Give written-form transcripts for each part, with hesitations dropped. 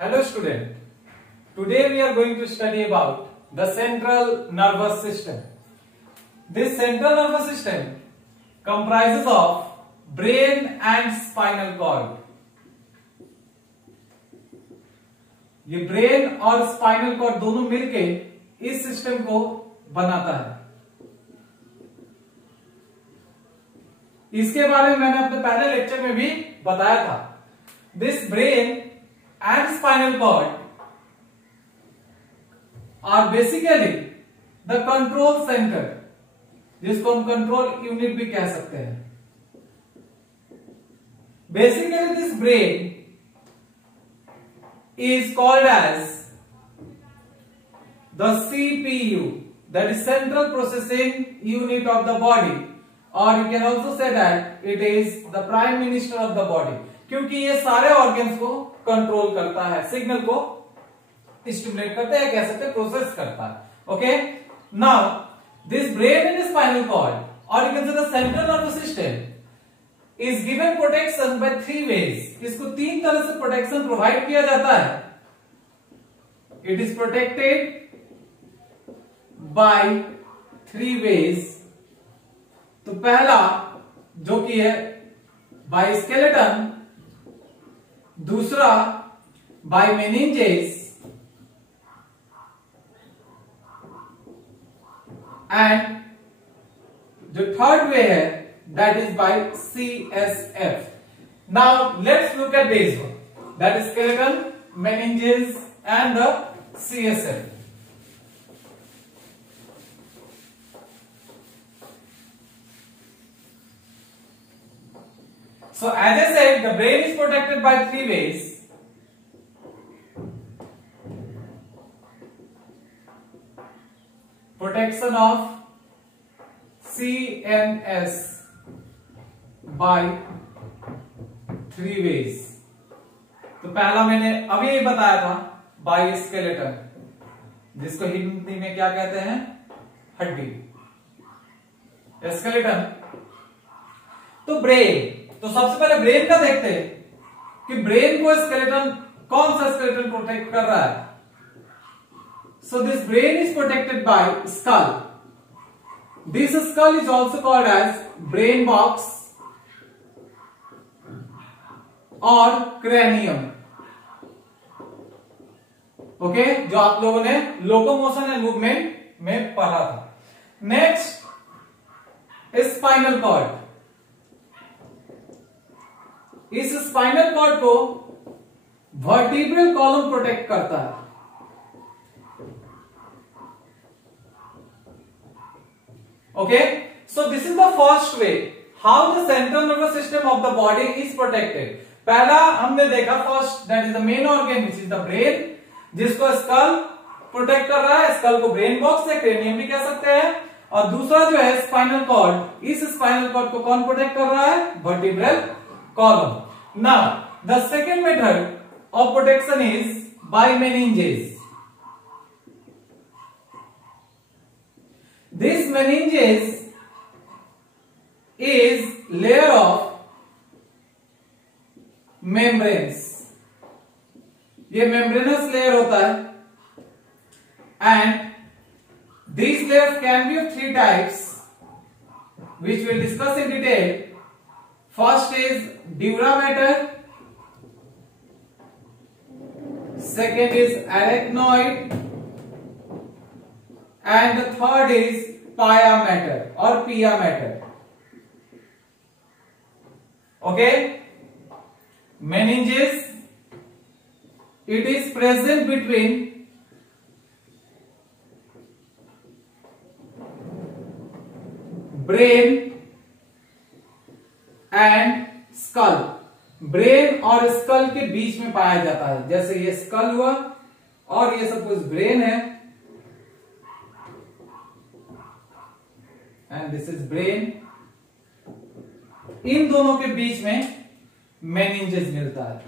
Hello student, today we are going to study about the central nervous system. This central nervous system comprises of brain and spinal cord. ये brain और spinal cord दोनों मिलके इस system को बनाता है। इसके बारे में मैंने अपने पहले लेक्चर में भी बताया था। This brain and spinal cord are basically the control center, जिसको हम कंट्रोल यूनिट भी कह सकते हैं। Basically this brain is called as the CPU, that is central processing unit of the body, or you can also say that it is the prime minister of the body, क्योंकि ये सारे organs को control करता है, signal को stimulate करता है, कह सकते हैं प्रोसेस करता है। Okay, now this brain and spinal cord और you can say the central nervous system is given protection by three ways. इसको तीन तरह से प्रोटेक्शन प्रोवाइड किया जाता है। It is protected by three ways. तो पहला जो कि है बाय स्केलेटन, दूसरा बाय मेनिंजेस एंड जो थर्ड वे है that is by CSF। Now let's look at this one, that is skeleton, meninges and the CSF। So as I said, the brain is protected by three ways. Protection of CNS by three ways. तो पहला मैंने अभी ही बताया था bye skeleton, जिसको हिंदी में क्या कहते हैं, हड्डी, स्केलेटन। तो ब्रेन, तो सबसे पहले ब्रेन का देखते हैं कि ब्रेन को स्केलेटन, कौन सा स्केलेटन प्रोटेक्ट कर रहा है। So this brain is protected by skull. This skull is also called as brain box और क्रेनियम। ओके, जो आप लोगों ने लोकोमोशन एंड मूवमेंट में पढ़ा था। Next spinal cord. इस स्पाइनल कॉर्ड को वर्टिब्रल कॉलम प्रोटेक्ट करता है। Okay, so this is the first way how the central nervous system of the body is protected. पहला हमने देखा, first that is the main organ which is the brain, जिसको skull protect कर रहा है। School को ब्रेन बॉक्स या cranium भी कह सकते हैं। और दूसरा जो है स्पाइनल कॉर्ड, इस स्पाइनल कॉर्ड को कौन प्रोटेक्ट कर रहा है, vertebral column. Now, the second method of protection is by meninges. This meninges is layer of membranes. ये membranous layer होता है, and these layers can be of three types, which we'll discuss in detail. First is dura mater, second is arachnoid, and the third is pia mater or pia mater. Okay, meninges, it is present between brain and skull. Brain और skull के बीच में पाया जाता है। जैसे ये school हुआ और ये सपोज ब्रेन है, एंड दिस इज ब्रेन। इन दोनों के बीच में मेनिंजेस मिलता है।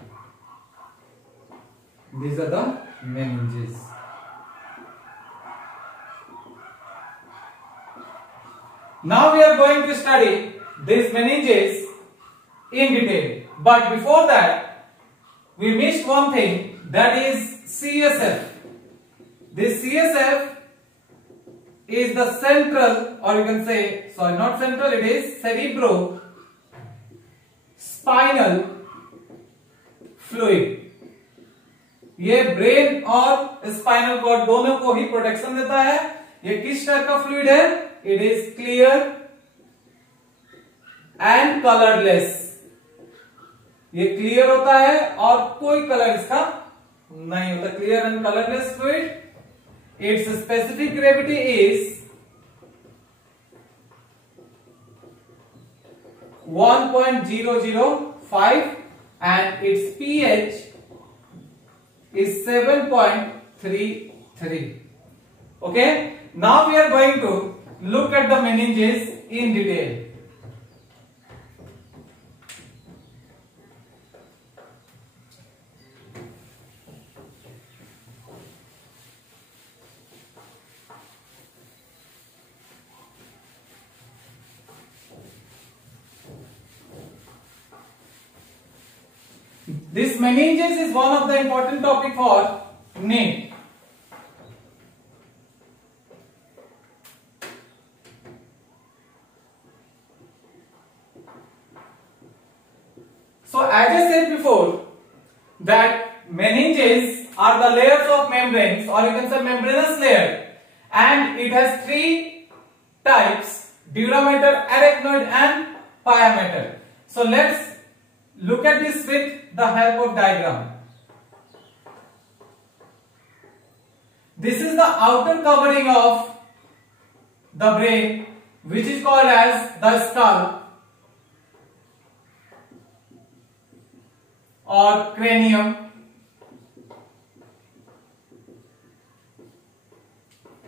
These are the meninges. Now we are going to study these meninges in detail. But before that, we missed one thing, that is CSF. This CSF is the central, or you can say, sorry, not central, it is cerebro spinal fluid. ये brain और spinal cord दोनों को ही protection देता है. ये किस type का fluid है? It is clear and colourless. ये क्लियर होता है और कोई कलर इसका नहीं होता. Clear and colourless fluid. It's specific gravity is 1.005 and its pH is 7.33. Okay, now we are going to look at the meninges in detail. This meninges is one of the important topic for NEET. So as I said before that meninges are the layers of membranes, or you can say membranous layer, and it has three types: dura mater, arachnoid and pia mater. So let's look at this with the help of diagram. This is the outer covering of the brain, which is called as the skull or cranium.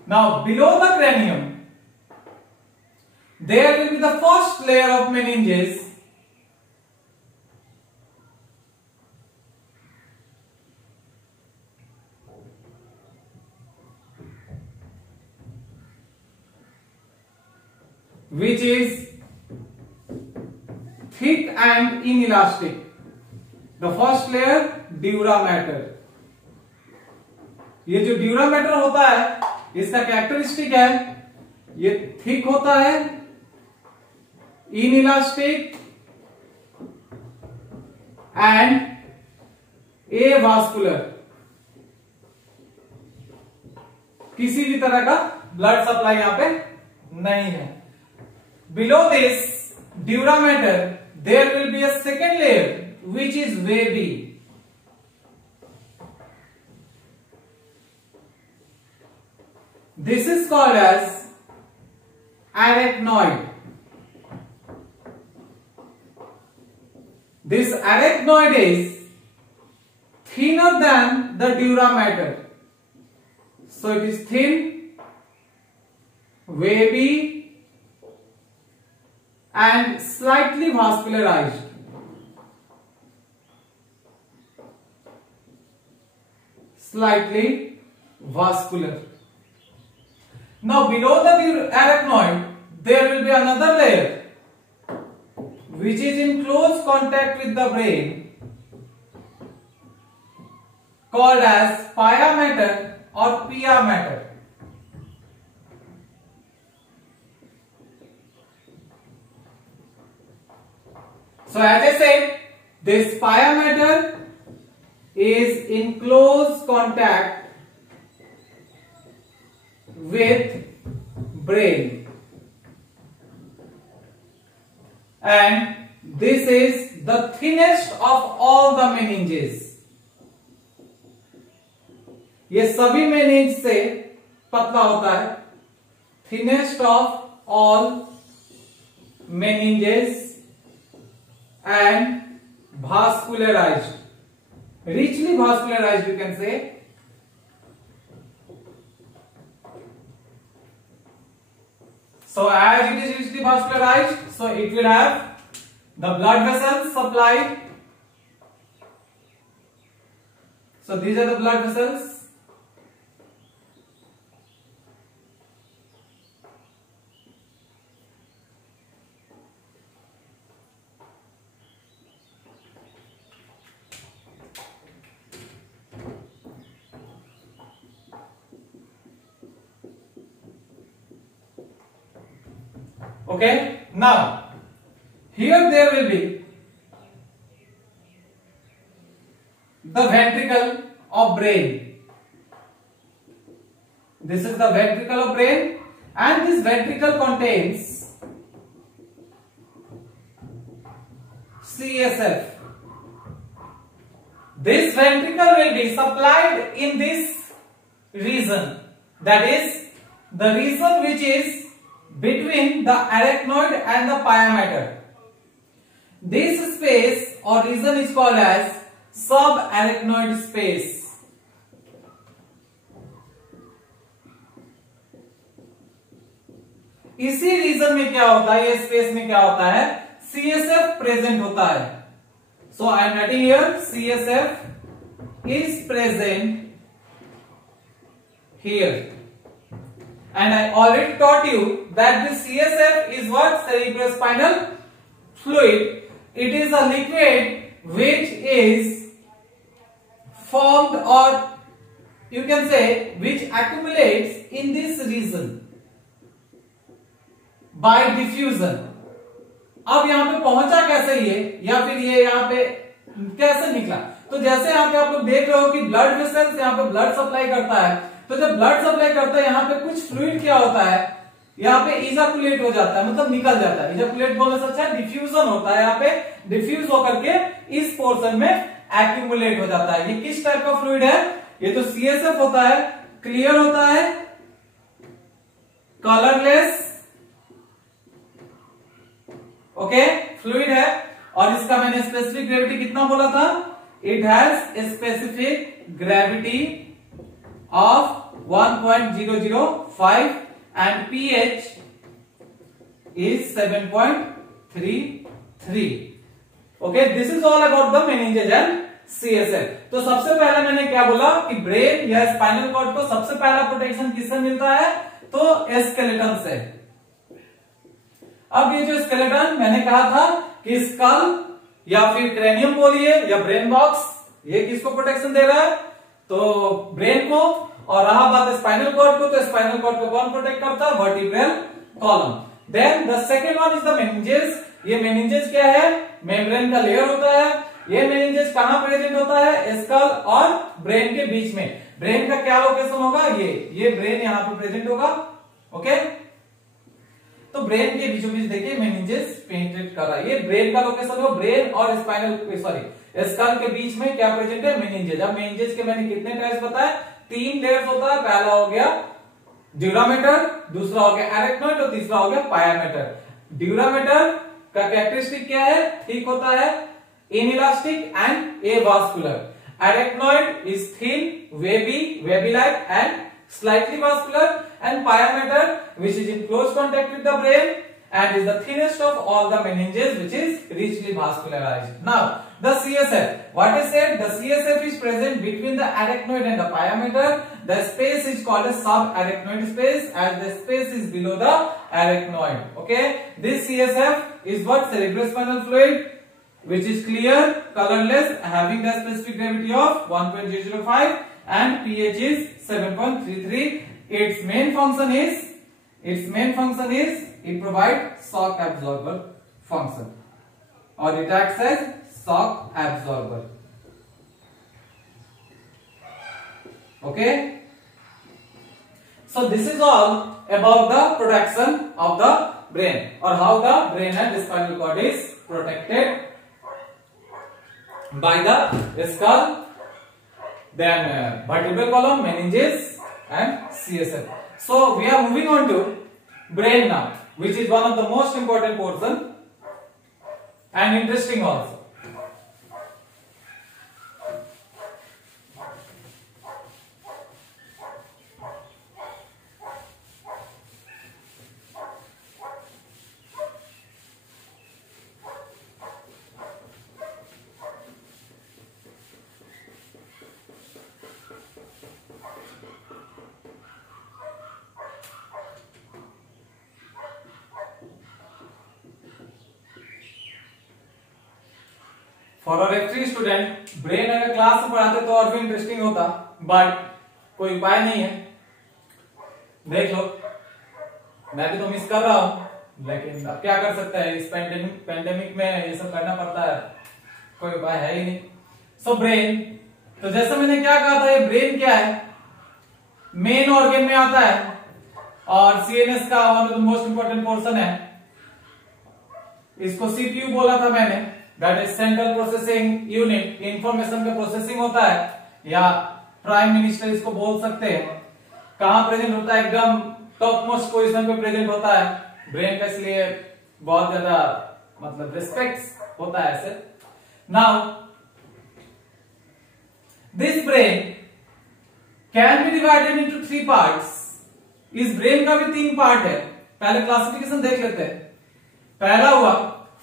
Now below the cranium there will be the first layer of meninges, which is thick and inelastic. The first layer, dura mater. ये जो dura mater होता है इसका characteristic है, ये thick होता है, inelastic and avascular. किसी भी तरह का ब्लड सप्लाई यहां पे नहीं है. Below this dura mater there will be a second layer which is wavy. This is called as arachnoid. This arachnoid is thinner than the dura mater. So it is thin, wavy and slightly vascularized. Slightly vascular. Now below the arachnoid there will be another layer which is in close contact with the brain, called as pia mater or pia mater. So as I said, this pia mater is in close contact with brain, and this is the thinnest of all the meninges. ये सभी meninges से पतला होता है. Thinnest of all meninges and vascularized, richly vascularized you can say. So as it is richly vascularized, so it will have the blood vessels supplied. So these are the blood vessels. Okay, now here there will be the ventricle of brain. This is the ventricle of brain, and this ventricle contains CSF. This ventricle will be supplied in this region, that is the region which is between the arachnoid and the pia mater. This space or region is called as subarachnoid space. इसी reason में क्या होता है, ये space में क्या होता है, CSF प्रेजेंट होता है. So I am writing here CSF is present here, and I already taught you that the CSF is what? Cerebrospinal fluid. It is a liquid which is formed, or you can say which accumulates in this region by diffusion. अब यहां पे पहुंचा कैसे ये, या फिर ये यहां पे कैसे निकला? तो जैसे यहां पे आप लोग देख रहे हो कि ब्लड वेसल्स यहां पे ब्लड सप्लाई करता है, तो जब ब्लड सप्लाई करता है यहां पे कुछ फ्लूइड क्या होता है, यहाँ पे इजाकुलेट हो जाता है, मतलब निकल जाता है. इजाकुलेट बोलने से अच्छा है डिफ्यूजन होता है, यहाँ पे डिफ्यूज होकर के इस पोर्शन में एक्यूमुलेट हो जाता है. ये किस टाइप का फ्लूइड है? ये तो CSF होता है, क्लियर होता है, कलरलेस, ओके, फ्लूइड है. और इसका मैंने स्पेसिफिक ग्रेविटी कितना बोला था? It has specific gravity of 1.005 and pH is 7.33. Okay, this is all about the meninges and CSF. तो सबसे पहले मैंने क्या बोला कि ब्रेन या स्पाइनल कॉर्ड को सबसे पहला प्रोटेक्शन किससे मिलता है? तो स्केलेटन से. अब ये जो स्केलेटन मैंने कहा था कि स्कल या फिर क्रेनियम बोलिए या ब्रेन बॉक्स, ये किसको प्रोटेक्शन दे रहा है? तो ब्रेन को. और रहा बात स्पाइनल कॉर्ड को, तो स्पाइनल कॉर्ड को कौन प्रोटेक्ट करता है? Vertebral column. Then the second one is the meninges. ये मेनिंजेस क्या है? मेम्ब्रेन का लेयर होता है. ये मेनिंजेस कहां प्रेजेंट होता है? स्कल और ब्रेन के बीच में. ब्रेन का क्या लोकेशन होगा? ये ब्रेन यहां पे प्रेजेंट होगा. ओके, तो ब्रेन के बीचों बीच देखिए मेनिंजेस पेनिट्रेट कर रहा है. ये ब्रेन का लोकेशन हो. ब्रेन और स्कल के बीच में क्या प्रेजेंट है? मेनिंजेस. अब मेनिंजेस के मैंने कितने टाइप्स बताए? 3 लेयर्स होता है. पहला हो गया ड्यूरामेटर, दूसरा हो गया एरेक्नोइड और तीसरा हो गया पायामेटर. ड्यूरामेटर का कैरेक्टरिस्टिक क्या है? ठीक होता है inelastic and avascular. Arachnoid is thin, webby like and slightly vascular, and pyometer which is in close contact with the brain and is the thinnest of all the meninges, which is richly vascularized. Now the CSF, what is said? The CSF is present between the arachnoid and the pyometer. The space is called as subarachnoid space, as the space is below the arachnoid. Okay, this CSF is what? Cerebrospinal fluid, which is clear, colorless, having the specific gravity of 1.005 and pH is 7.33. Its main function is it provides shock absorber function, or it acts as shock absorber. Okay, so this is all about the protection of the brain, or how the brain and the spinal cord is protected by the skull, then vertebral column, meninges and CSF. So we are moving on to brain now, which is one of the most important portion and interesting also. For a referee student, brain अगर class में पढ़ाते तो और भी interesting होता, but कोई उपाय नहीं है. देख लो, मैं भी तो मिस कर रहा हूं, लेकिन अब क्या कर सकते हैं, इस पेंडेमिक में ये सब करना पड़ता है, कोई उपाय है ही नहीं। सो ब्रेन, तो जैसा मैंने क्या कहा था, ये ब्रेन क्या है, मेन ऑर्गन में आता है और सीएनएस का one of the most important portion है। इसको सीपीयू बोला था मैंने, that is central processing unit. Information का प्रोसेसिंग होता है, या प्राइम मिनिस्टर इसको बोल सकते हैं। कहां प्रेजेंट होता है, एकदम टॉप मोस्ट पोजीशन पे प्रेजेंट होता है ब्रेन का, इसलिए बहुत ज्यादा मतलब रिस्पेक्ट होता है ऐसे। Now this brain can be divided into 3 parts. इस ब्रेन का भी 3 पार्ट है। पहले क्लासिफिकेशन देख लेते हैं। पहला हुआ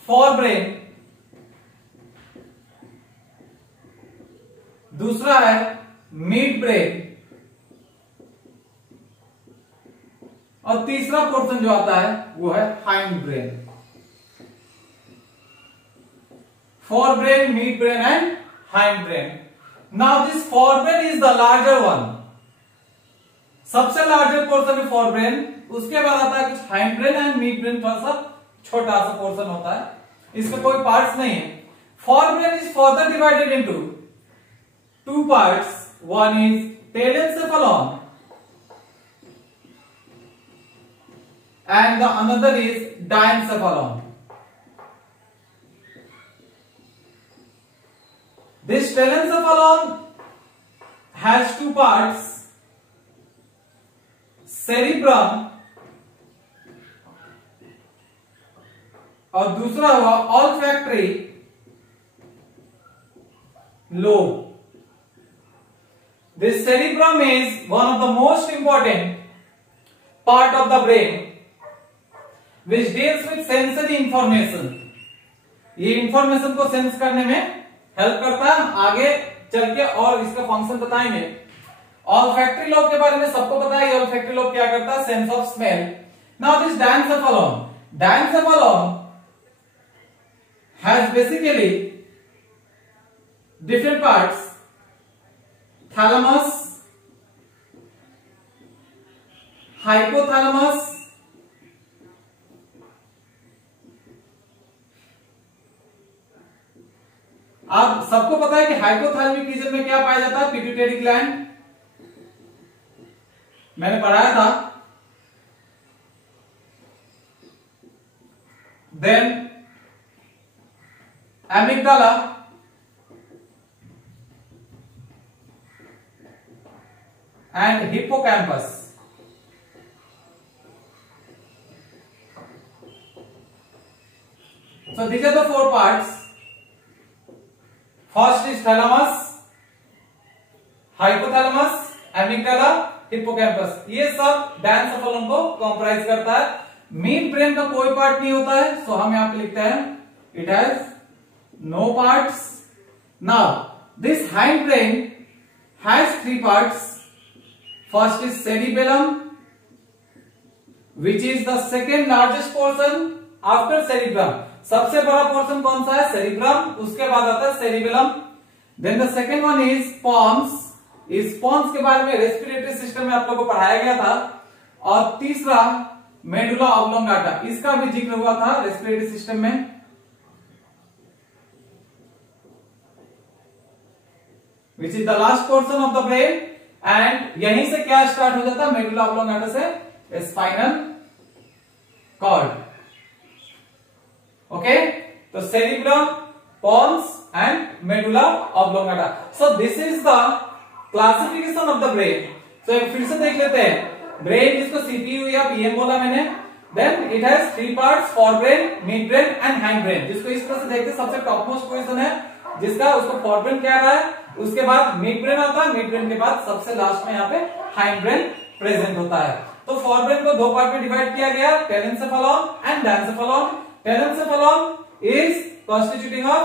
फॉर ब्रेन, दूसरा है मिड ब्रेन, और तीसरा पोर्शन जो आता है वो है hind brain. For brain, mid brain and hind brain. Now this for brain is the larger one, सबसे लार्जर पोर्शन है फॉर ब्रेन। उसके बाद आता है कुछ hind brain and mid brain, थोड़ा सा छोटा सा पोर्शन होता है, इसका कोई पार्ट्स नहीं है। For brain is further divided into 2 parts, one is telencephalon and the another is diencephalon. This telencephalon has 2 parts, cerebrum और दूसरा हुआ olfactory lobe. This cerebrum is one of the most important part of the brain which deals with sensory information. ये information को sense करने में help करता है। आगे चल के और इसका फंक्शन बताएंगे। ऑल्फैक्टरी लोब के बारे में सबको पता है, ये ऑल्फैक्टरी लोब क्या करता है, sense of smell. Now this diencephalon has basically different parts, thalamus, hypothalamus, आप सबको पता है कि हाइपोथैलेमिक रीजन में क्या पाया जाता है, पिट्यूटरी ग्लैंड, मैंने पढ़ाया था। Then amygdala, and hippocampus. So these are the 4 parts. First is thalamus, hypothalamus, amygdala, hippocampus. ये सब डायन्सेफेलॉन को कंप्राइज करता है। मिड ब्रेन का कोई पार्ट नहीं होता है, सो हम यहां पे लिखते हैं it has no parts. Now this hind brain has 3 parts. First is cerebellum, which is the second largest portion after cerebrum. सबसे बड़ा पोर्शन कौन सा है, सेरिब्रम, उसके बाद आता है cerebellum. Then the second one is pons. इस पॉन्स के बारे में रेस्पिरेटरी सिस्टम में आप लोगों को पढ़ाया गया था। और तीसरा मेडुला ऑब्लोंगाटा, इसका भी जिक्र हुआ था रेस्पिरेटरी सिस्टम में। Which is the last portion of the brain, and यहीं से क्या स्टार्ट हो जाता है, मेडुला ऑब्लोंगाटा से स्पाइनल कॉर्ड। ओके, तो cerebrum, pons and medulla oblongata. So this is the classification of the brain. तो फिर से देख लेते हैं। ब्रेन जिसको सीपीयू या पीएम बोला मैंने, then it has 3 parts, fore brain, mid brain and hind brain. जिसको इस तरह से देखते हैं, सबसे टॉप मोस्ट पोजीशन है जिसका, उसको फॉर ब्रेन कह रहा है। उसके बाद मिड ब्रेन आता है, मिड ब्रेन के बाद सबसे लास्ट में यहाँ पे हाइंड ब्रेन प्रेजेंट होता है। तो फॉर ब्रेन को 2 पार्ट में डिवाइड किया गया, टेलेंसेफेलॉन and डायन्सेफेलॉन। Telencephalon is constituting of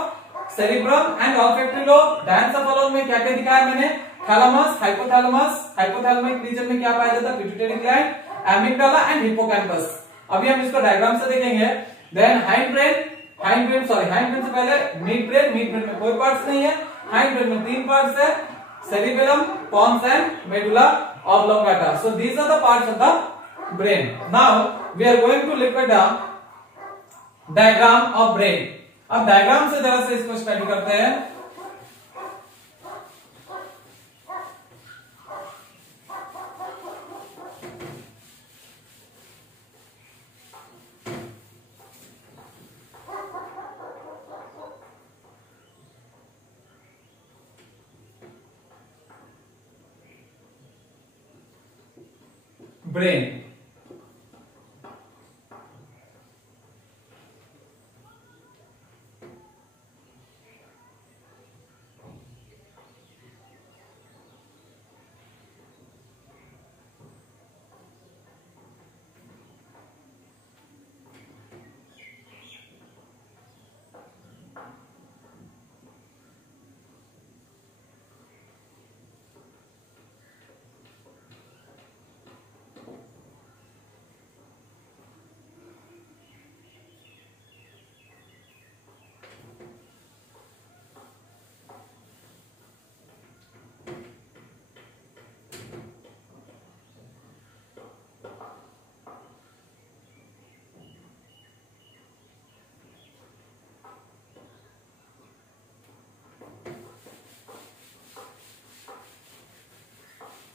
cerebrum and olfactory lobe. Diencephalon में क्या क्या दिखाया मैंने, थैलेमस, हाइपोथैलेमस, हाइपोथैलेमिक रीजन में क्या पाया जाता है, pituitary gland, amygdala and hippocampus. अभी हम इसको डायग्राम से देखेंगे। देन हाइंड ब्रेन से पहले मिड ब्रेन में कोई पार्ट्स नहीं है, हाइंड ब्रेन में 3 पार्ट्स है, cerebellum, pons and medulla oblongata. So these are the parts of the brain. Now we are going to look at the diagram of brain. अब diagram से जरा से इसको स्टडी करते हैं। ब्रेन,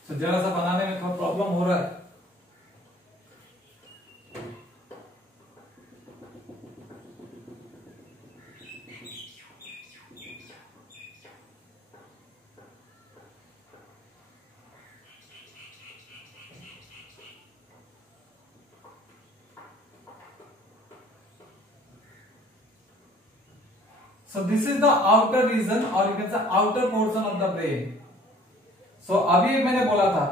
तो जरा सा बनाने में थोड़ा प्रॉब्लम हो रहा है। So this is the outer region or you can say outer portion of the brain. So अभी मैंने बोला था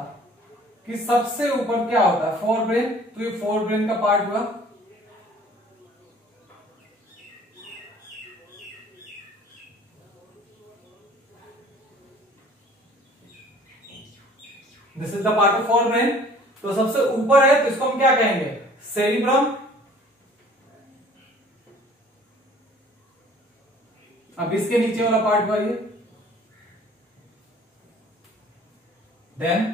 कि सबसे ऊपर क्या होता है, फोर ब्रेन। तो ये फोर ब्रेन का पार्ट हुआ। This is the part of fore brain. तो सबसे ऊपर है तो इसको हम क्या कहेंगे, सेरिब्रम। अब इसके नीचे वाला पार्ट हुआ ये, देन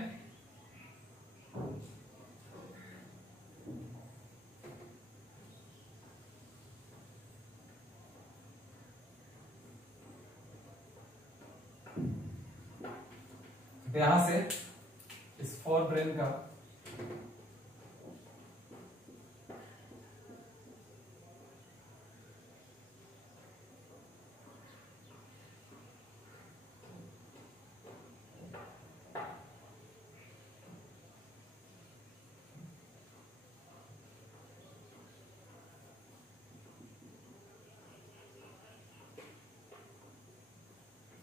यहां से इस फोर ब्रेन का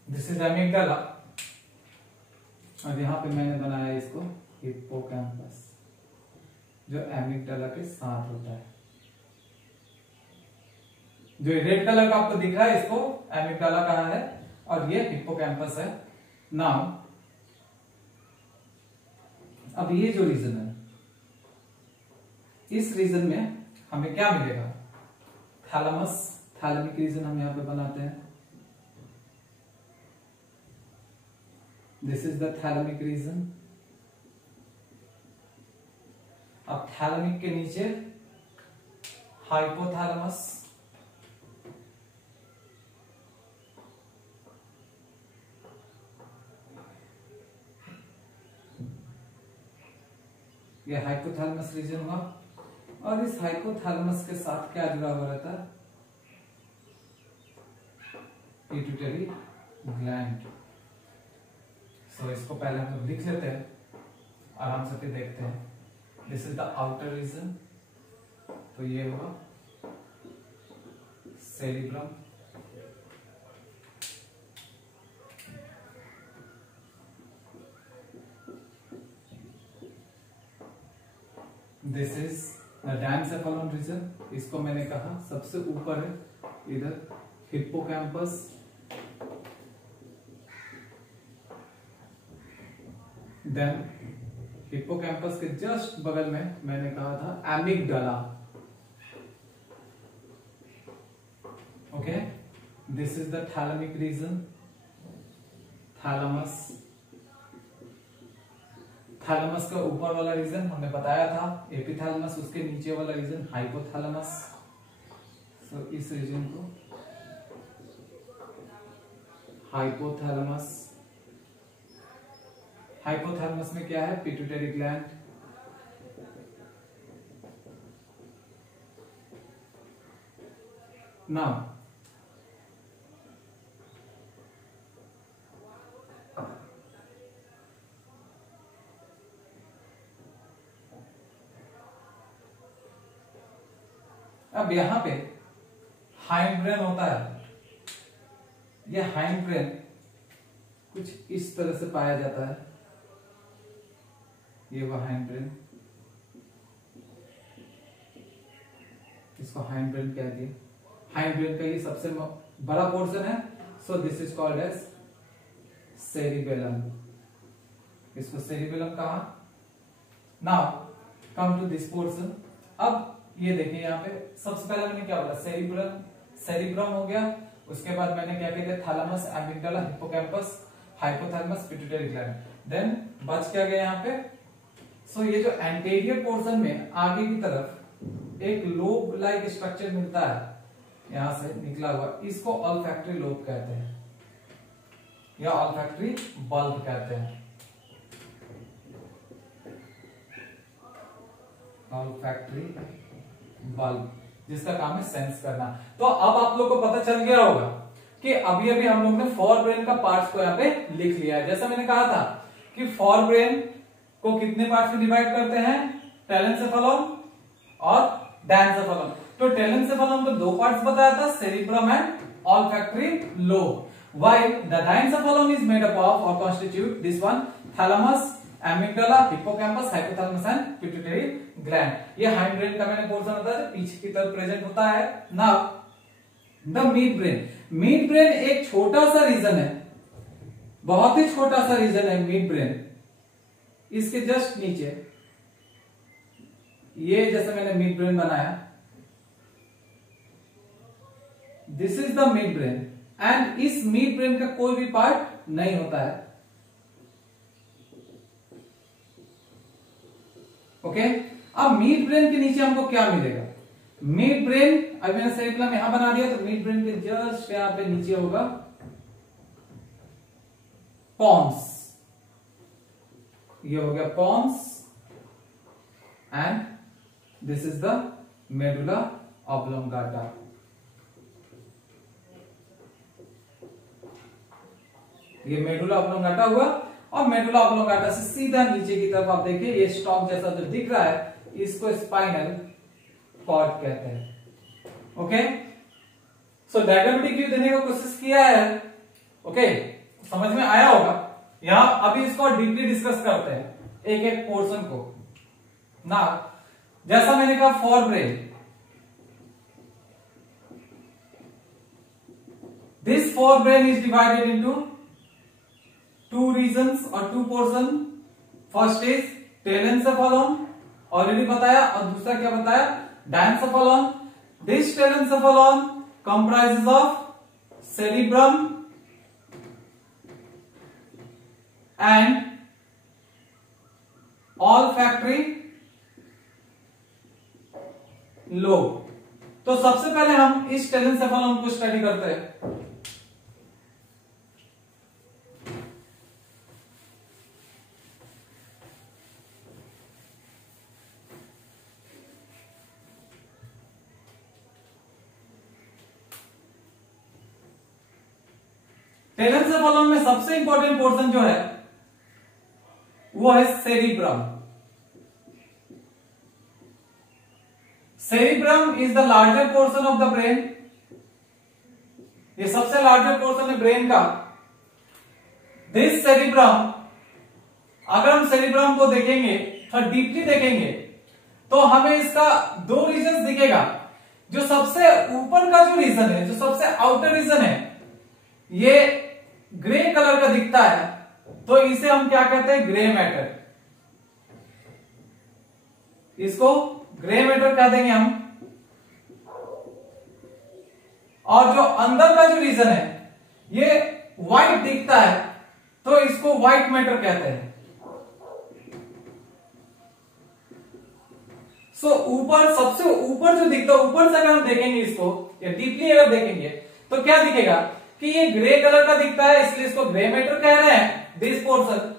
दिस इज एमिगडाला और यहां पे मैंने बनाया इसको हिप्पोकैम्पस, जो एमिगडाला के साथ होता है। जो रेड कलर का आपको दिख रहा है, इसको एमिगडाला कहा है और ये हिप्पोकैम्पस है। नाउ अब ये जो रीजन है, इस रीजन में हमें क्या मिलेगा, थैलेमस। थैलेमिक रीजन हम यहां पे बनाते हैं। This is the thalamic region. अब थैलेमिक के नीचे हाइपोथैलेमस, ये हाइपोथैलेमस रीजन हुआ। और इस हाइपोथैलेमस के साथ क्या जुड़ा हुआ रहता है, पिट्यूटरी ग्लैंड। सो इसको पहले हम लोग लिख लेते हैं, आराम से फिर देखते हैं। This is the outer region. तो ये हुआ cerebrum, this is the diencephalon region. इसको मैंने कहा सबसे ऊपर है इधर हिप्पोकैम्पस, देन हिप्पोकैम्पस के जस्ट बगल में मैंने कहा था amygdala. Okay, this is the thalamic region, thalamus. Thalamus का ऊपर वाला रीजन हमने बताया था एपिथैलेमस, उसके नीचे वाला रीजन हाइपोथैलेमस। तो इस रीजन को हाइपोथैलेमस। हाइपोथैलेमस में क्या है? Pituitary gland. नाउ अब यहां पे हाइंड ब्रेन होता है। यह हाइंड ब्रेन कुछ इस तरह से पाया जाता है। ये वह हाइंड ब्रेन, इसको हाइंड ब्रेन कह दिया। हाइंड ब्रेन का ये सबसे बड़ा पोर्शन है, so this is called as cerebellum. इसको सेरिबेलम कहा। Now come to this portion. अब ये देखिए यहाँ पे सबसे पहले मैंने क्या बोला? सेरिब्रम। सेरिब्रम हो गया, उसके बाद मैंने क्या कहते हैं? Thalamus, amygdala, hippocampus, hypothalamus, pituitary gland. Then बच क्या गया यहाँ पे? सो ये जो एंटीरियर पोर्शन में आगे की तरफ एक लोब लाइक स्ट्रक्चर मिलता है, यहां से निकला हुआ, इसको ऑल्फैक्टरी लोब कहते हैं या ऑल्फैक्टरी बल्ब कहते हैं। ऑल्फैक्टरी बल्ब, जिसका काम है सेंस करना। तो अब आप लोग को पता चल गया होगा कि अभी अभी हम लोग ने फोर ब्रेन का पार्ट्स को यहाँ पे लिख लिया है। जैसा मैंने कहा था कि फोर ब्रेन को कितने पार्ट्स में डिवाइड करते हैं? टेलेंसेफेलम और डायनसेफेलम। तो टेलेंसेफेलम तो दो पार्ट्स बताया था, cerebrum and olfactory lobe. Why the diencephalon is made up of or constitute this one? Thalamus, amygdala, hippocampus, hypothalamus and pituitary gland. ये हाइंड ब्रेन का मैंने पोर्शन होता है जो पीछे की तरफ प्रेजेंट होता है। Now the mid brain. Mid brain एक छोटा सा रीजन है, बहुत ही छोटा सा रीजन है मिड ब्रेन। इसके जस्ट नीचे ये जैसे मैंने मिड ब्रेन बनाया, this is the mid brain and इस मिड ब्रेन का कोई भी पार्ट नहीं होता है। ओके, अब मिड ब्रेन के नीचे हमको क्या मिलेगा? मिड ब्रेन, अब मैंने सेरिबेलम यहां बना दिया, तो मिड ब्रेन के जस्ट यहां पे नीचे होगा पॉन्स। ये हो गया pons and this is the medulla oblongata. ये मेडुला ऑब्लोंगाटा हुआ और मेडुला ऑब्लोंगाटा से सीधा नीचे की तरफ आप देखिए ये स्टॉक जैसा जो दिख रहा है, इसको स्पाइनल कॉर्ड कहते हैं। ओके, सो डायग्रामेटिक व्यू देने का कोशिश किया है। ओके, समझ में आया होगा। यहां अभी इसको डीपली डिस्कस करते हैं एक एक पोर्शन को ना। जैसा मैंने कहा fore brain, this fore brain is divided into two regions or two portion. First is telencephalon, already बताया, और दूसरा क्या बताया? Diencephalon. This telencephalon comprises of cerebrum and olfactory lobe. तो सबसे पहले हम इस telencephalon को स्टडी करते हैं। टेलेंसेफेलम में सबसे इंपॉर्टेंट पोर्शन जो है वो है cerebrum. Cerebrum is the larger portion of the brain. ये सबसे लार्जर पोर्शन है ब्रेन का। दिस सेरिब्रम, अगर हम सेरिब्रम को देखेंगे, थोड़ा डीपली देखेंगे, तो हमें इसका दो रीजन दिखेगा। जो सबसे ऊपर का जो रीजन है, जो सबसे आउटर रीजन है, ये ग्रे कलर का दिखता है, तो इसे हम क्या कहते हैं? Grey matter. इसको ग्रे मैटर कह देंगे हम। और जो अंदर का जो रीजन है ये व्हाइट दिखता है, तो इसको व्हाइट मैटर कहते हैं। सो ऊपर सबसे ऊपर जो दिखता है, ऊपर से अगर हम देखेंगे इसको या डीपली अगर देखेंगे तो क्या दिखेगा कि ये ग्रे कलर का दिखता है, इसलिए इसको ग्रे मैटर कह रहे हैं this portion.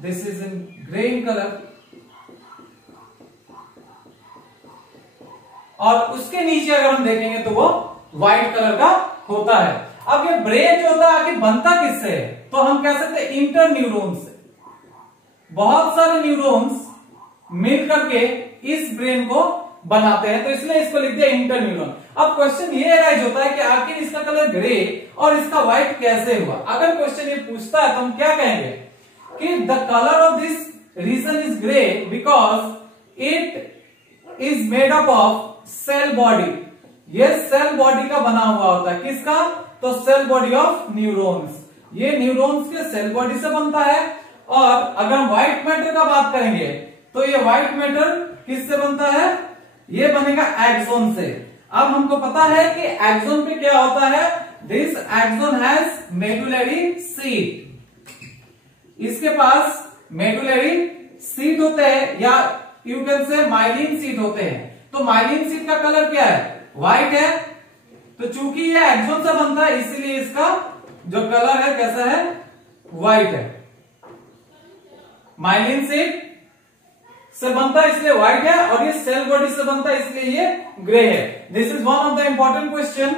This is in grey in colour. और उसके नीचे अगर हम देखेंगे तो वो व्हाइट कलर का होता है। अब ये ब्रेन जो होता है आखिर बनता किससे है, तो हम कह सकते हैं इंटर न्यूरॉन से। बहुत सारे न्यूरॉन्स मिल करके इस ब्रेन को बनाते हैं, तो इसलिए इसको लिख दिया इंटर न्यूरॉन। अब क्वेश्चन ये राइज होता है कि आखिर इसका कलर ग्रे और इसका व्हाइट कैसे हुआ। अगर क्वेश्चन ये पूछता है तो हम क्या कहेंगे कि the colour of this region is grey because it is made up of cell body. ये सेल बॉडी का बना हुआ होता है, किसका, तो सेल बॉडी ऑफ न्यूरॉन्स। ये न्यूरॉन्स के सेल बॉडी से बनता है। और अगर हम व्हाइट मैटर का बात करेंगे तो ये व्हाइट मैटर किससे बनता है, ये बनेगा एक्सोन से। अब हमको पता है कि एक्सोन पे क्या होता है, this axon has medullary sheath. इसके पास मेडुलरी सीट होते हैं या you can say myelin sheath होते हैं। तो माइलिन सीट का कलर क्या है, व्हाइट है। तो चूंकि ये एक्सोन से बनता है इसीलिए इसका जो कलर है कैसा है, व्हाइट है। माइलिन सीट से बनता है इसलिए व्हाइट है, और ये सेल बॉडी से बनता है इसलिए ये ग्रे है। This is one of the important question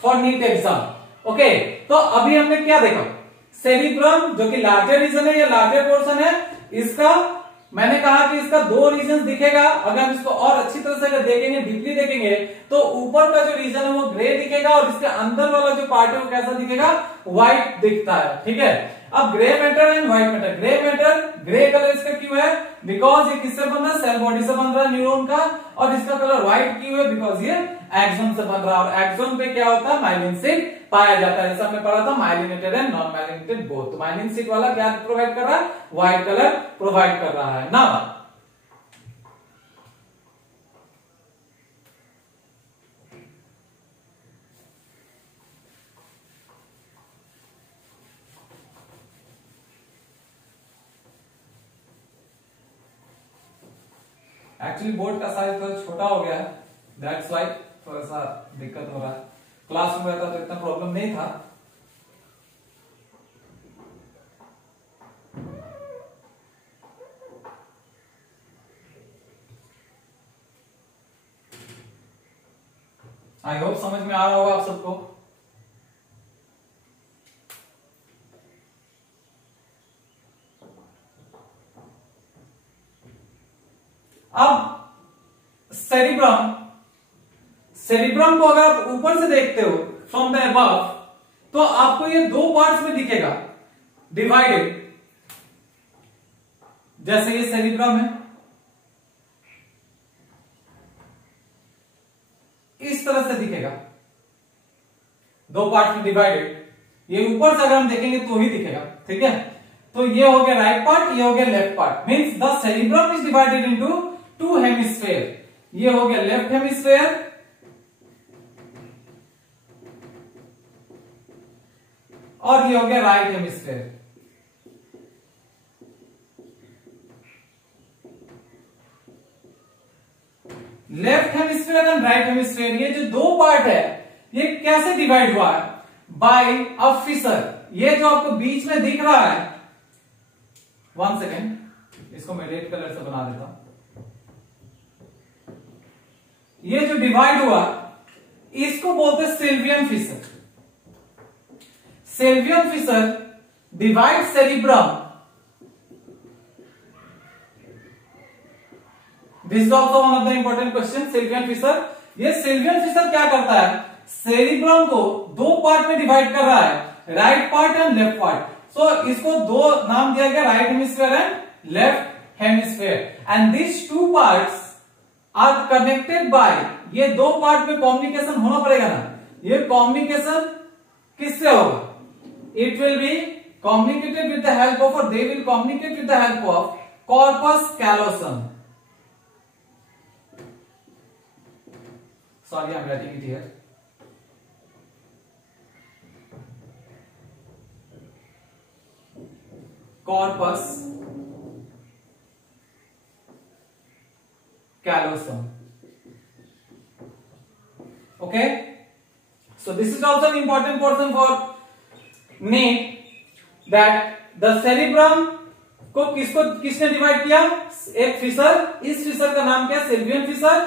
for NEET exam. Okay, तो अभी हमने क्या देखा, सेरिब्रम जो कि लार्जर रीजन है, ये लार्जर पोर्शन है। इसका मैंने कहा कि इसका दो रीजन दिखेगा। अगर हम इसको और अच्छी तरह से अगर देखेंगे, डीपली देखेंगे, तो ऊपर का जो रीजन है वो ग्रे दिखेगा और इसके अंदर वाला जो पार्ट है वो कैसा दिखेगा, व्हाइट दिखता है। ठीक है, अब grey matter and white matter. Grey matter, grey colour इसका क्यों है, बिकॉज ये किससे बन रहा है, सेल बॉडी से बन रहा है न्यूरॉन का। और इसका कलर व्हाइट क्यों है, बिकॉज ये एक्सोन से बन रहा है। और एक्सोन पे क्या होता है, माइलिन सीट पाया जाता है। जैसा हमने पढ़ा था myelinated and non myelinated both. तो माइलिन सीट वाला क्या प्रोवाइड कर रहा है, व्हाइट कलर प्रोवाइड कर रहा है ना। एक्चुअली बोर्ड का साइज थोड़ा छोटा हो गया है, दैट्स व्हाई थोड़ा सा दिक्कत हो रहा है। क्लास में रहता तो इतना प्रॉब्लम नहीं था। आई होप समझ में आ रहा होगा आप सबको। अब सेरिब्रम, सेरिब्रम को अगर आप ऊपर से देखते हो फ्रॉम द अबव, तो आपको ये दो पार्ट्स में दिखेगा डिवाइडेड। जैसे ये सेरिब्रम है, इस तरह से दिखेगा, दो पार्ट में डिवाइडेड। ये ऊपर से अगर हम देखेंगे तो ही दिखेगा। ठीक है, तो ये हो गया राइट पार्ट, ये हो गया left part. Means the cerebrum is divided into two hemisphere. ये हो गया लेफ्ट हेमिस्फेयर और ये हो गया right hemisphere. Left hemisphere and right hemisphere, ये जो दो पार्ट है ये कैसे डिवाइड हुआ है, बाय अ फिशर। ये जो आपको बीच में दिख रहा है, वन सेकेंड, इसको मैं रेड कलर से बना देता हूं। ये जो डिवाइड हुआ इसको बोलते हैं Sylvian fissure. Sylvian fissure divide cerebrum. This is also one of the important question, Sylvian fissure. ये सिल्वियन फिशर क्या करता है, सेरिब्रम को दो पार्ट में डिवाइड कर रहा है, right part and left part. So इसको दो नाम दिया गया, right hemisphere and left hemisphere. And this two parts are connected by, ये दो पार्ट में कम्युनिकेशन होना पड़ेगा ना। ये कम्युनिकेशन किससे होगा, it will be communicated with the help of, और they will communicate with the help of corpus callosum. Sorry, I'm writing it here. corpus callosum. Okay, so this is also an important portion for NEET that the cerebrum को किसने divide किया? एक Fisher, इस Fisher का नाम क्या? Sylvian fissure.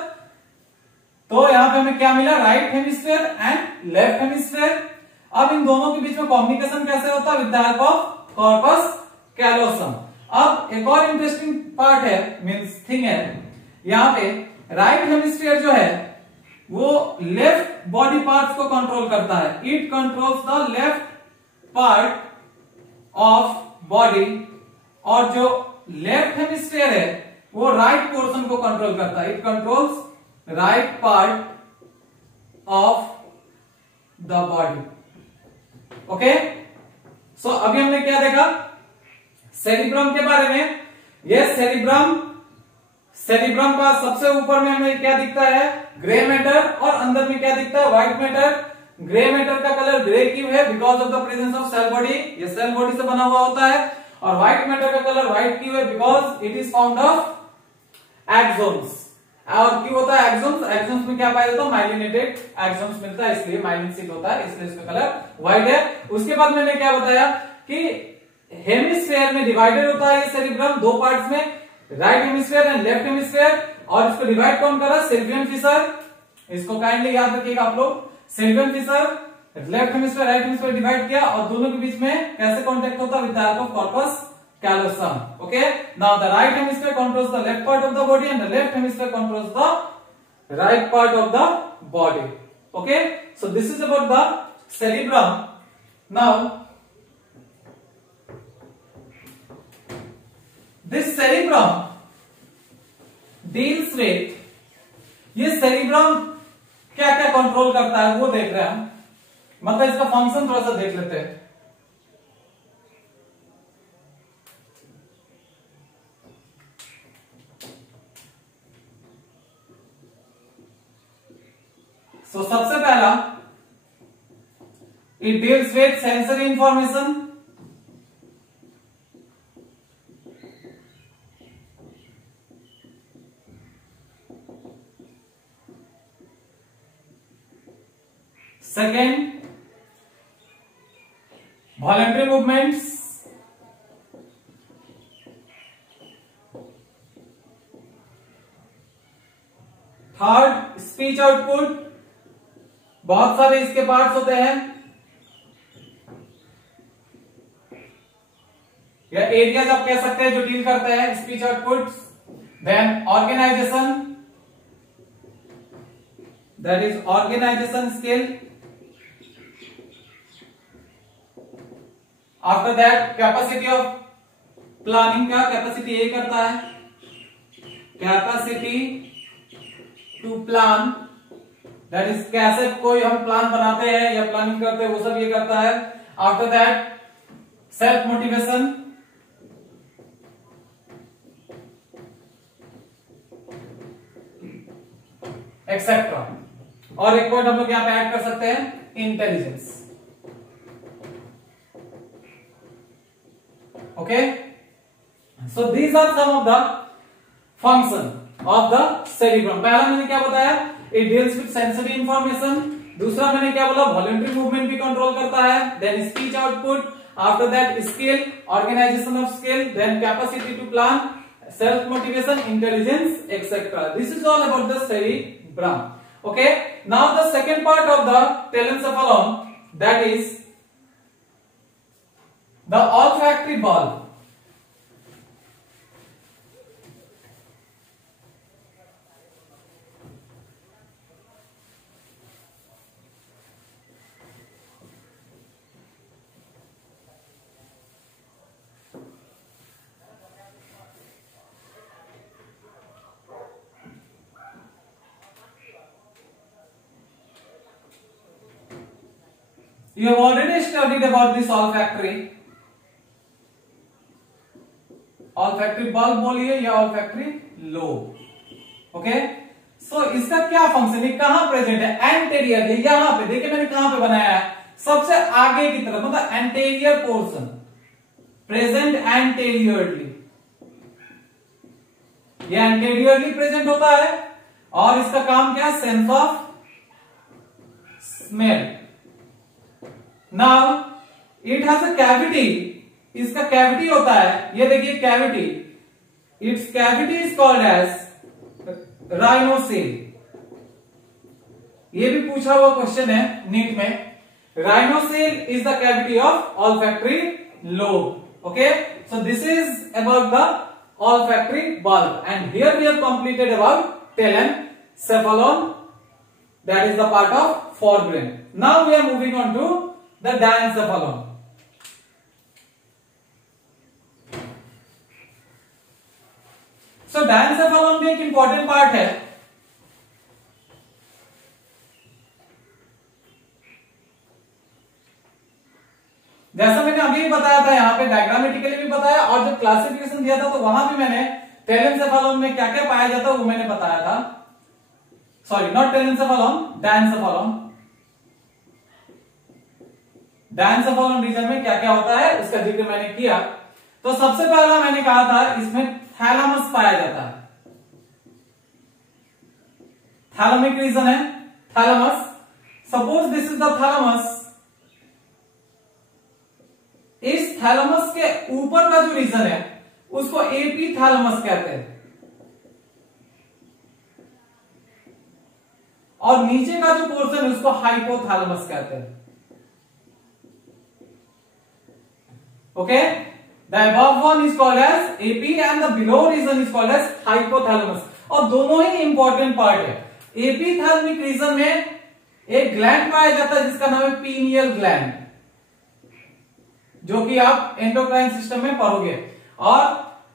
तो यहां पे हमें क्या मिला? Right hemisphere and left hemisphere. अब इन दोनों के बीच में कम्युनिकेशन कैसे होता है? With the help of corpus callosum. अब एक और इंटरेस्टिंग पार्ट है, मींस थिंग है, यहाँ पे राइट हेमिस्फीयर जो है वो लेफ्ट बॉडी पार्ट्स को कंट्रोल करता है। It controls the left part of body, और जो लेफ्ट हेमिस्फीयर है वो राइट पोर्शन को कंट्रोल करता है। It controls right part of the body. Okay, so अभी हमने क्या देखा? सेरिब्रम के बारे में। यह सेरिब्रम का सबसे ऊपर में हमें क्या दिखता है? ग्रे मैटर, और अंदर में क्या दिखता है? White matter. ग्रे मैटर का कलर ग्रे क्यों है? Because of the presence of cell body. ये सेल बॉडी से बना हुआ होता है। और व्हाइट मैटर का कलर व्हाइट क्यों है? Because it is found of axons. और क्यों होता है एक्सोन्स? एक्सोन्स में क्या पाया जाता है? माइलिनेटेड एक्सोन्स मिलता है, इसलिए माइलिन सीट होता है, इसलिए इसका कलर व्हाइट है। उसके बाद मैंने क्या बताया कि हेमिस्फीयर में डिवाइडेड होता है ये सेरिब्रम दो पार्ट्स में, right hemisphere and left hemisphere. और इसको डिवाइड कौन कर रहा है? Sylvian Fisher. इसको काइंडली याद रखिएगा आप लोग। Sylvian fissure left hemisphere right hemisphere divide किया, और दोनों के बीच में कैसे कांटेक्ट होता है? With the help of corpus callosum. Okay, now the right hemisphere controls the left part of the body and the left hemisphere controls the right part of the body. Okay, so this is about the cerebrum. Now this cerebrum deals with, ये cerebrum क्या क्या control करता है वो देख रहे हैं हम, मतलब इसका फंक्शन थोड़ा सा देख लेते हैं। So सबसे पहला, it deals with sensory information. Second, voluntary movements. Third, speech output. बहुत सारे इसके पार्ट्स होते हैं, या एरियाज आप कह सकते हैं जो डील करते हैं speech output. Then organisation, that is organisation skill. After that capacity of planning का कैपेसिटी यही करता है, capacity to plan, that is कैसे कोई हम प्लान बनाते हैं या प्लानिंग करते हैं वो सब ये करता है। After that self motivation, etcetera. और एक पॉइंट हम लोग यहां पे ऐड कर सकते हैं, intelligence. Okay, so these are some of the function of the cerebrum. पहला मैंने क्या बताया? It deals with sensory information. दूसरा मैंने क्या बोला? वॉलंटरी मूवमेंट भी कंट्रोल करता है। Then speech output, after that skill, organization of skill, then capacity to plan, self motivation, intelligence, etcetera. This is all about the cerebrum. Okay, now the second part of the telencephalon, that is the olfactory bulb. You have already studied about this olfactory bulb बोलिए या olfactory lobe। Okay, सो इसका क्या function है, कहां present है? Anterior है, यहां पे देखिए मैंने कहां पे बनाया है, सबसे आगे की तरफ, मतलब एंटेरियर पोर्शन प्रेजेंट एंटेरियरली, ये एंटेरियरली प्रेजेंट होता है और इसका काम क्या है, sense of smell. Now it has a cavity, इसका कैविटी होता है, ये देखिए cavity, it's cavity is called as rhinocoel. ये भी पूछा हुआ क्वेश्चन है नीट में। Rhinoceal is the cavity of olfactory lobe. Okay, so this is about the olfactory bulb, and here we have completed about telencephalon, that is the part of forebrain. Now we are moving on to the diencephalon. So diencephalon भी एक important part है। जैसा मैंने अभी बताया था, यहाँ पे डायग्रामेटिकली भी बताया और जब क्लासिफिकेशन दिया था तो वहां भी मैंने टेलेंसेफालोन में क्या क्या पाया जाता है वो मैंने बताया था। Sorry, not telencephalon, diencephalon. Diencephalon region में क्या क्या होता है उसका जिक्र मैंने किया। तो सबसे पहला मैंने कहा था इसमें थैलामस पाया जाता है। थैलामिक रीजन है thalamus. Suppose this is the thalamus, इस थैलामस के ऊपर का जो रीजन है उसको एपीथैलेमस कहते हैं और नीचे का जो पोर्शन है उसको हाइपोथैलेमस कहते हैं। Okay, the above one is called as epi and the below region is called as hypothalamus, और दोनों ही इंपॉर्टेंट पार्ट है। एपीथैलेमिक रीजन में एक ग्लैंड पाया जाता है जिसका नाम है पीनियल ग्लैंड, जो कि आप एंडोक्राइन सिस्टम में पढ़ोगे, और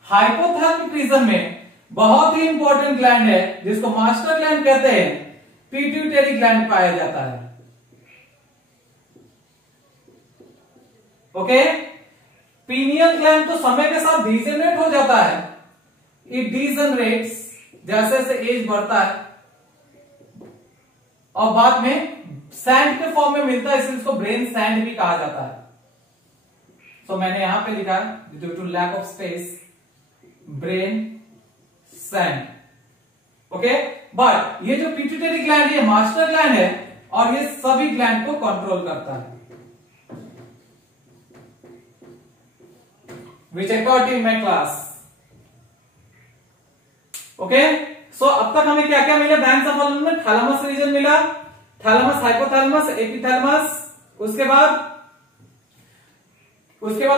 हाइपोथैलेमिक रीजन में बहुत ही इंपॉर्टेंट ग्लैंड है जिसको मास्टर ग्लैंड कहते हैं, पिट्यूटरी ग्लैंड पाया जाता है। ओके, पीनियल ग्लैंड तो समय के साथ डिजेनरेट हो जाता है, इट डिजेनरेट्स जैसे जैसे एज बढ़ता है और बाद में सैंड के फॉर्म में मिलता है, इसलिए इसको ब्रेन सैंड भी कहा जाता है। तो मैंने यहां पे लिखा due to lack of space brain sand. Okay, but ये जो पिट्यूटरी ग्लैंड ये मास्टर ग्लैंड है और ये सभी ग्लैंड को कंट्रोल करता है, which I taught in my class. Okay, so अब तक हमें क्या क्या मिला डायंसेफालोन में? थैलामस रीजन मिला, थैलामस, हाइपोथैलेमस, एपिथैलेमस। उसके बाद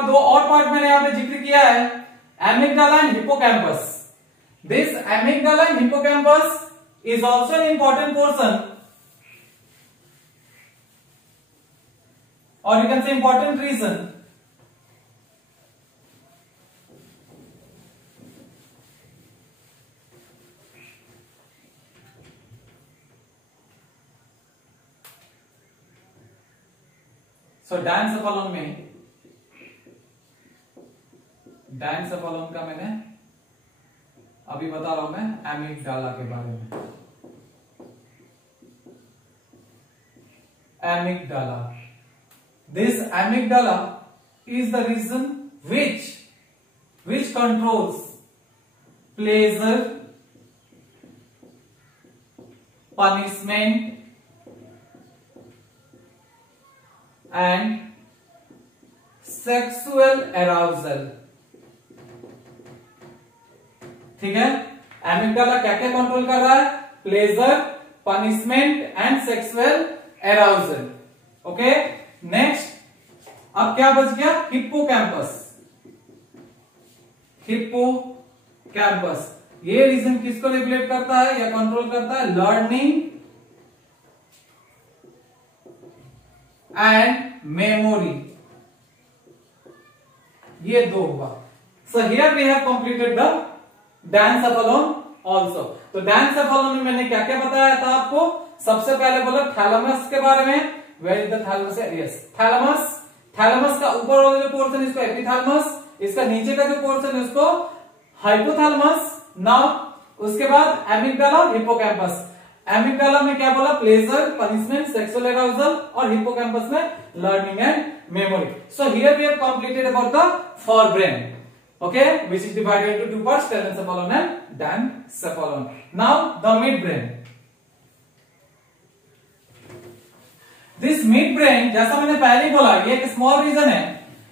दो और पार्ट मैंने यहां पे जिक्र किया है, amygdala and hippocampus. This amygdala and hippocampus is also an important portion, और you can say important region. So diencephalon में, डायंसेफालोन का मैंने अभी बता रहा हूं मैं एमिगडाला के बारे में। Amygdala, this amygdala is the region which controls pleasure, punishment and sexual arousal। ठीक है, एमिगडाला क्या क्या कंट्रोल कर रहा है? Pleasure, punishment and sexual arousal. Okay, next अब क्या बच गया? हिप्पोकैम्पस। हिप्पोकैम्पस ये रीजन किसको रेगुलेट करता है या कंट्रोल करता है? Learning and memory. ये दो हुआ। So here we have completed the diencephalon also. तो डायंसेफालोन में मैंने क्या क्या बताया था आपको? सबसे पहले बोला थैलामस के बारे में। Where is the thalamus? Yes, thalamus. Thalamus का ऊपर वाला जो पोर्शन इसको एपिथैलेमस, इसका नीचे का जो पोर्शन है उसको हाइपोथैलेमस। नाउ उसके बाद एमिगडाला, हिप्पोकैम्पस। एमिगडाला में क्या बोला, प्लेजर, पनिशमेंट, सेक्सुअल अराउजल, और हिप्पोकैम्पस में learning and memory. So here we have completed about the forebrain, okay, which is divided into two parts, telencephalon and diencephalon. Now the midbrain. This midbrain, जैसा मैंने पहले ही बोला, ये एक small reason है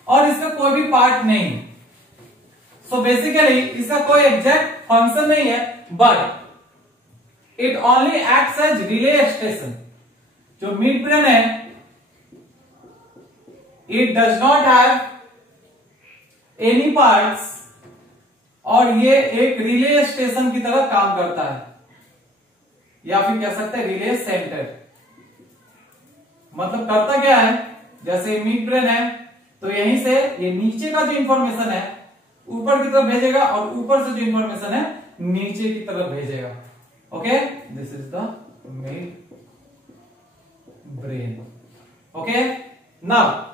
और इसका कोई भी पार्ट नहीं. So basically इसका कोई एग्जैक्ट फंक्शन नहीं है, but it only acts as relay station. जो midbrain है, it does not have any parts और ये एक रिले स्टेशन की तरह काम करता है, या फिर कह सकते हैं रिले सेंटर. मतलब करता क्या है, जैसे मिड ब्रेन है तो यहीं से ये नीचे का जो इंफॉर्मेशन है ऊपर की तरफ भेजेगा और ऊपर से जो इंफॉर्मेशन है नीचे की तरफ भेजेगा. Okay, this is the mid brain. Okay, now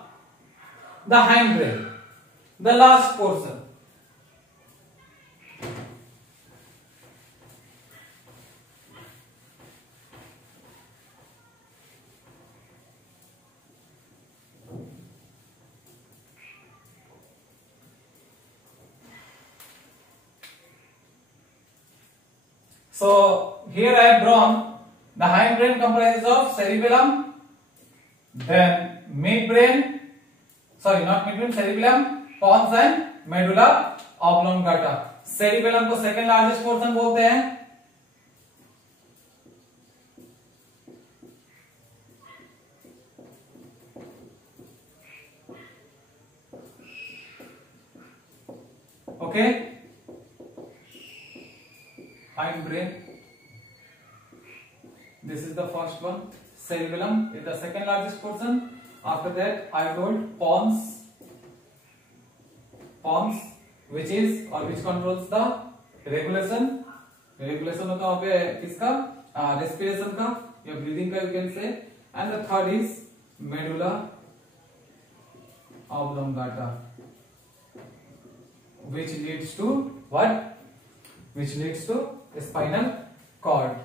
the hindbrain, the last portion. So here I have drawn the hindbrain comprises of cerebellum, then midbrain, sorry not midbrain, cerebellum, pons and medulla oblongata. cerebellum को second largest portion बोलते हैं. Okay, hindbrain, this is the first one. cerebellum is the second largest portion. After that I told pons, which is or which controls the regulation होता है वहां पे किसका, respiration का या breathing का you can say. And the third is medulla oblongata, which leads to what, which leads to spinal cord.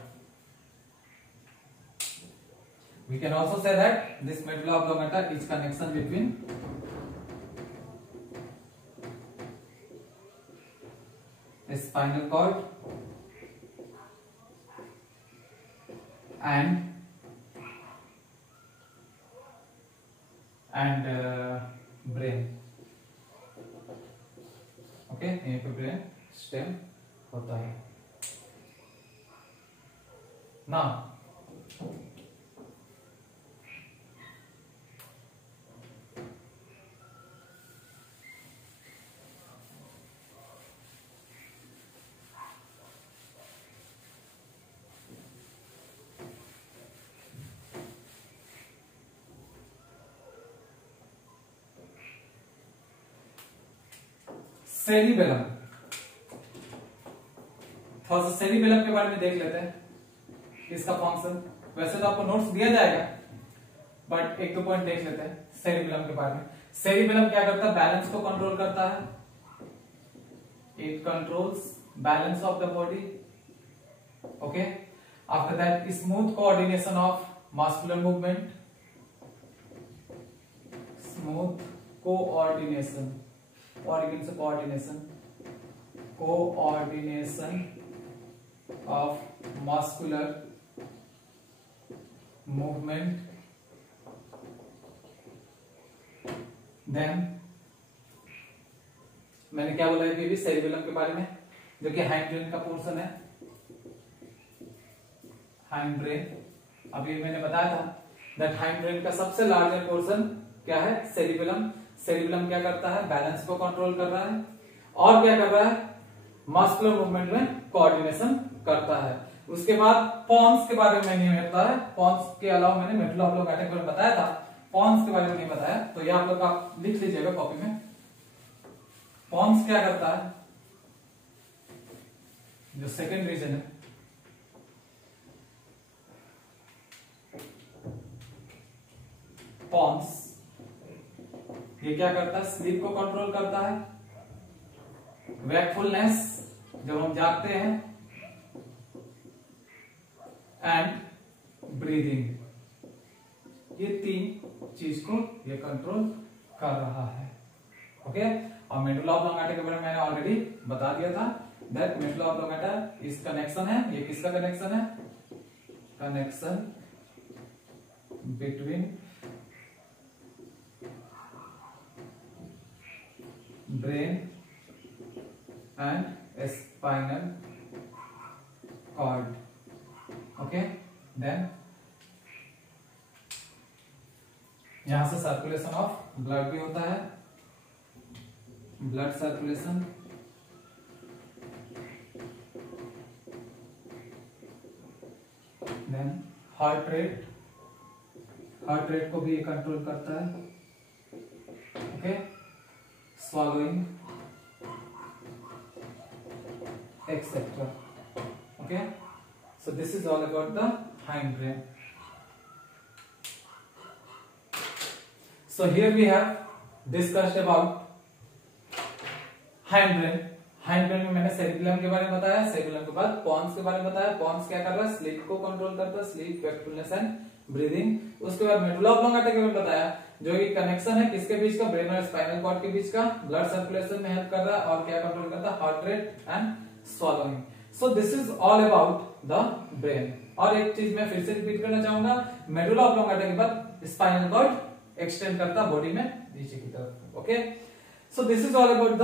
We can also say that this medulla oblongata is connection between the spinal cord and brain. Okay, यहीं पे brain stem होता है. Now cerebellum, थोड़ा सा cerebellum के बारे में देख लेते हैं. इसका फंक्शन वैसे तो आपको नोट्स दिया जाएगा, बट एक दो पॉइंट देख लेते हैं सेरिबेलम के बारे में. सेरिबेलम क्या करता है, बैलेंस को कंट्रोल करता है. It controls balance of the body. Okay, after that smooth coordination of muscular movement, smooth coordination, coordination of muscular movement. Then मैंने क्या बोला है सेरिबेलम के बारे में, जो कि हाइंड का पोर्शन है. हाइंड ब्रेन, अभी मैंने बताया था दैट हाइंड ब्रेन का सबसे लार्जर पोर्शन क्या है, सेरिबेलम. सेरिबेलम क्या करता है, बैलेंस को कंट्रोल कर रहा है और क्या कर रहा है, मस्कुलर मूवमेंट में कोऑर्डिनेशन करता है. उसके बाद पॉन्स के बारे में नहीं बताया. पॉन्स के अलावा मैंने मेडुला ऑब्लोंगेटा के बारे में बताया था, पॉन्स के बारे में नहीं बताया. तो ये आप लोग आप लिख लीजिएगा कॉपी में. पॉन्स क्या करता है, जो सेकेंड रीजन है, पॉन्स ये क्या करता है, स्लीप को कंट्रोल करता है. वेकफुलनेस, जब हम जागते हैं, एंड ब्रीदिंग, ये तीन चीज को ये कंट्रोल कर रहा है। ओके, और मेडुला ऑब्लोंगाटा के बारे में मैंने ऑलरेडी बता दिया था that medulla oblongata is connection है, ये किसका कनेक्शन है, connection between brain and spinal cord. Okay, then यहां से सर्कुलेशन ऑफ ब्लड भी होता है, blood circulation, then heart rate को भी ये कंट्रोल करता है। Okay, swallowing etc. Okay, so this is all about the hindbrain. So here we have discussed about hindbrain. hindbrain में मैंने सेरिबेलम के बारे में बताया, सेरिबेलम के बाद पॉन्स के बारे में बताया। पॉन्स क्या कर रहा है, स्लीप को कंट्रोल करता है, स्लीप, wakefulness एंड ब्रीदिंग। उसके बाद मेडुला ऑब्लोंगाटा के बारे में बताया, जो ये कनेक्शन है किसके बीच का, ब्रेन और स्पाइनल कॉर्ड के बीच का, ब्लड सर्कुलेशन में हेल्प कर रहा है और क्या कंट्रोल करता है, heart rate and swallowing. So this is all about the brain. और एक चीज मैं फिर से रिपीट करना चाहूंगा, मेडुला ऑब्लोंगाटा के बाद स्पाइनल कॉर्ड एक्सटेंड करता है बॉडी में नीचे की तरफ। Okay, so this is all about the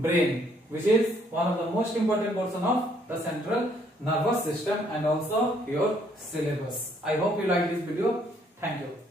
brain which is one of the most important portion of the central nervous system and also your syllabus. I hope you like this video. Thank you.